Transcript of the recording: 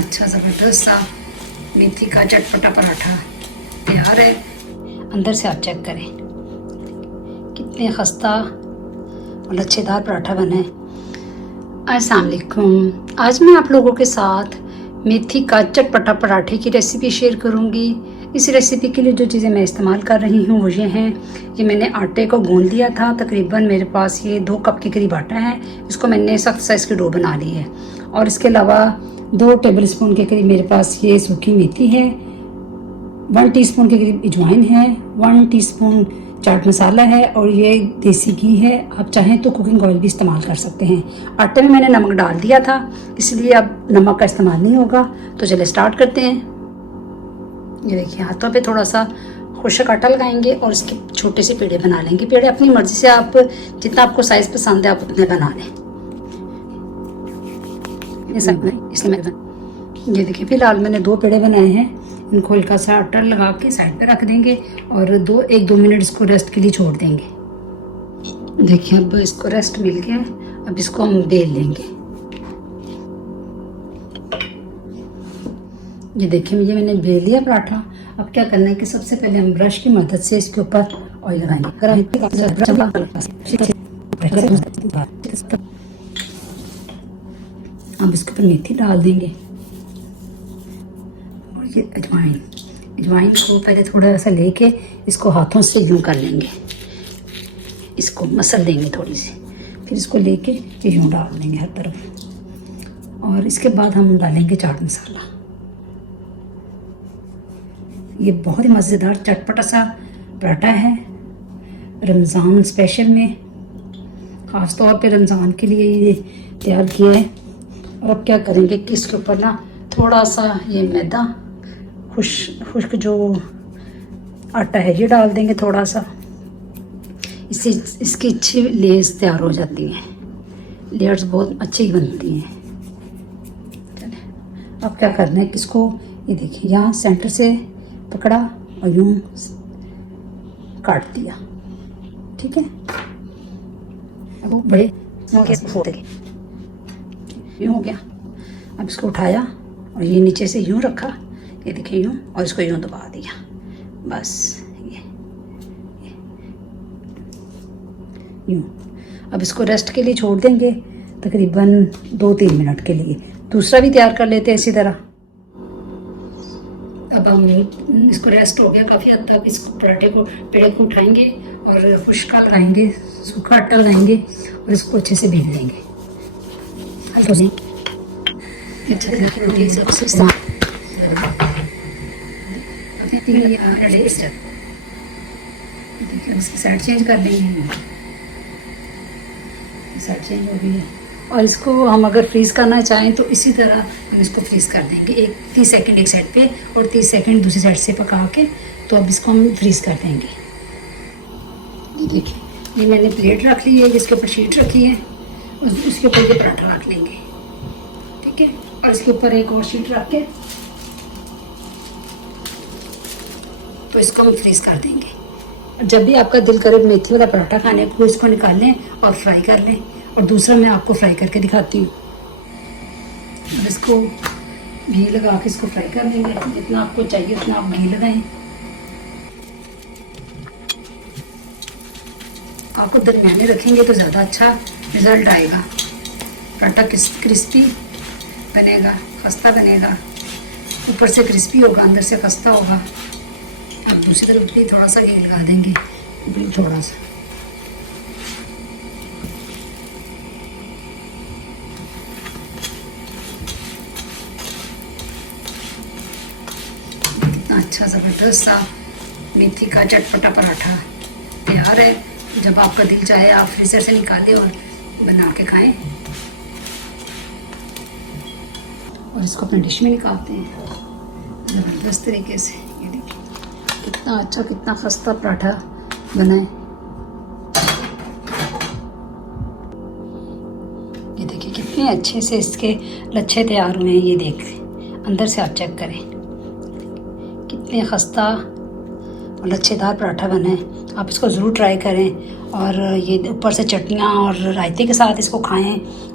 अच्छा ज़बरदस्त सा मेथी का चटपटा पराठा तैयार है। अंदर से आप चेक करें कितने खस्ता और लच्छेदार पराठा बना है। अस्सलाम वालेकुम। आज मैं आप लोगों के साथ मेथी का चटपटा पराठे की रेसिपी शेयर करूंगी। इस रेसिपी के लिए जो चीज़ें मैं इस्तेमाल कर रही हूँ वो ये हैं। ये मैंने आटे को गूंद लिया था, तकरीबन मेरे पास ये 2 कप के करीब आटा है। इसको मैंने सख्त साइज़ की डो बना ली है। और इसके अलावा 2 टेबलस्पून के करीब मेरे पास ये सूखी मेथी है, 1 टीस्पून के करीब अजवाइन है, 1 टीस्पून चाट मसाला है और ये देसी घी है। आप चाहें तो कुकिंग ऑयल भी इस्तेमाल कर सकते हैं। आटे में मैंने नमक डाल दिया था, इसलिए अब नमक का इस्तेमाल नहीं होगा। तो चलिए स्टार्ट करते हैं। ये देखिए, हाथों पे थोड़ा सा खुश्क आटा लगाएंगे और इसके छोटे से पेड़े बना लेंगे। पेड़े अपनी मर्जी से, आप जितना आपको साइज़ पसंद है आप उतने बना लें। इसलिए ये देखिए, फिलहाल मैंने 2 पेड़े बनाए हैं। इनको हल्का सा आटा लगा के साइड पे रख देंगे और 1-2 मिनट इसको रेस्ट के लिए छोड़ देंगे। देखिए, अब इसको रेस्ट मिल गया। अब इसको हम बेल लेंगे। ये देखिए, ये मैंने बेल लिया पराठा। अब क्या करना है कि सबसे पहले हम ब्रश की मदद से इसके ऊपर ऑयल लगाएंगे। अब इसके ऊपर मेथी डाल देंगे और ये अजवाइन को पहले थोड़ा सा लेके इसको हाथों से यूं कर लेंगे, इसको मसल देंगे थोड़ी सी, फिर इसको लेके यूं डाल देंगे हर तरफ। और इसके बाद हम डालेंगे चाट मसाला। ये बहुत ही मज़ेदार चटपटा सा पराठा है, रमज़ान स्पेशल में, ख़ास तौर पे रमज़ान के लिए ये तैयार किया है। और अब क्या करेंगे कि इसके ऊपर ना थोड़ा सा ये मैदा, खुश्क जो आटा है ये डाल देंगे थोड़ा सा। इससे इसकी अच्छी लेयर्स तैयार हो जाती हैं। लेयर्स बहुत अच्छी बनती हैं। चलिए, अब क्या करना है कि इसको, ये देखिए, यहाँ सेंटर से पकड़ा और यूं काट दिया। ठीक है, अब वो बड़े यूं हो गया। अब इसको उठाया और ये नीचे से यूं रखा, ये देखिए यूं, और इसको यूं दबा दिया। बस ये यूं। अब इसको रेस्ट के लिए छोड़ देंगे तकरीबन 2-3 मिनट के लिए। दूसरा भी तैयार कर लेते हैं इसी तरह। अब हम इसको रेस्ट हो गया काफ़ी हद तक। इसको पराठे को, पेड़े को उठाएंगे और खुश्का लगाएंगे, सूखा आटा लगाएंगे और इसको अच्छे से बेल लेंगे। साइड चेंज कर देंगे। साइड चेंज हो गई है। और इसको हम अगर फ्रीज़ करना चाहें तो इसी तरह हम इसको फ्रीज़ कर देंगे। 30 सेकंड एक साइड पे और 30 सेकंड दूसरी साइड से पका के, तो अब इसको हम फ्रीज़ कर देंगे। ये देखिए, ये मैंने प्लेट रख ली है जिसके ऊपर शीट रखी है, उसके ऊपर ये पराठा रख लेंगे। ठीक है, और इसके ऊपर एक और शीट रख के तो इसको हम फ्रीज़ कर देंगे। जब भी आपका दिल करे मेथी वाला पराठा खाने को, इसको निकाल लें और फ्राई कर लें। और दूसरा मैं आपको फ्राई करके दिखाती हूँ। अब इसको घी लगा के इसको फ्राई कर लेंगे। जितना आपको चाहिए उतना आप घी लगाएं। आपको दरमियाने रखेंगे तो ज़्यादा अच्छा रिज़ल्ट आएगा। पराठा क्रिस्पी बनेगा, खस्ता बनेगा। ऊपर से क्रिस्पी होगा, अंदर से खस्ता होगा। अब दूसरी तरफ भी थोड़ा सा घी लगा देंगे, थोड़ा सा। अच्छा ज़बरदस्त सा मेथी का चटपटा पराठा तैयार है। जब आपका दिल चाहे आप फ्रीज़र से निकालें और बना के खाएं। और इसको अपने डिश में निकालते हैं ज़बरदस्त तरीके से। ये देखिए कितना अच्छा, कितना खस्ता पराठा बना है। ये देखिए कितने अच्छे से इसके लच्छे तैयार हुए हैं। ये देख, अंदर से आप चेक करें कितने खस्ता और लच्छेदार पराठा बना है। आप इसको ज़रूर ट्राई करें और ये ऊपर से चटनियाँ और रायते के साथ इसको खाएं।